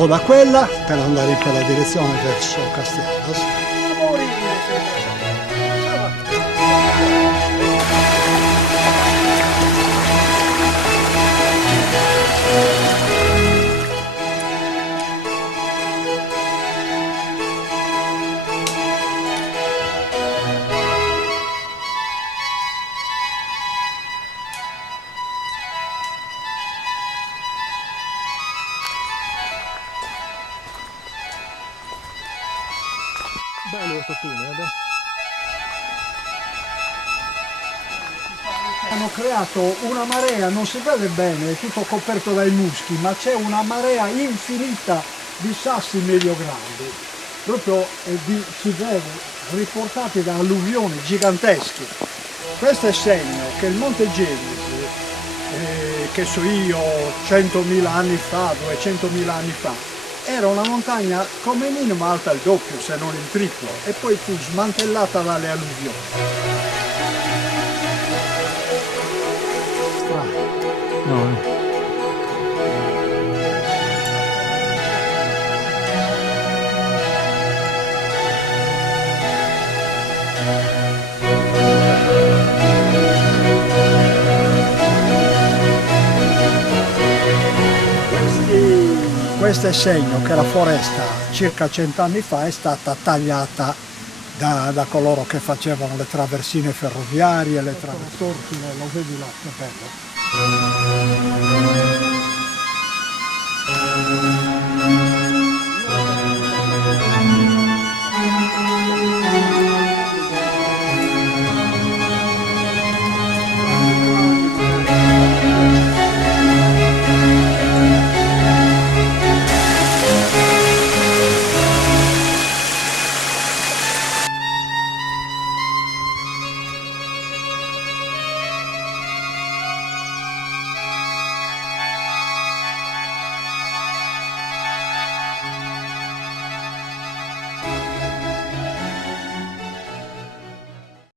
o da quella per andare in quella direzione verso Castianos. Bello questo tunnel. Hanno creato una marea, non si vede bene, è tutto coperto dai muschi, ma c'è una marea infinita di sassi medio-grandi, proprio si vede riportati da alluvioni giganteschi. Questo è segno che il Monte Genesi, che so io, 100.000 anni fa, 200.000 anni fa, era una montagna come minimo alta il doppio, se non il triplo, e poi fu smantellata dalle alluvioni. No. Questo è segno che la foresta circa 100 anni fa è stata tagliata da coloro che facevano le traversine ferroviarie, le traversine, lo vedi là, che bello.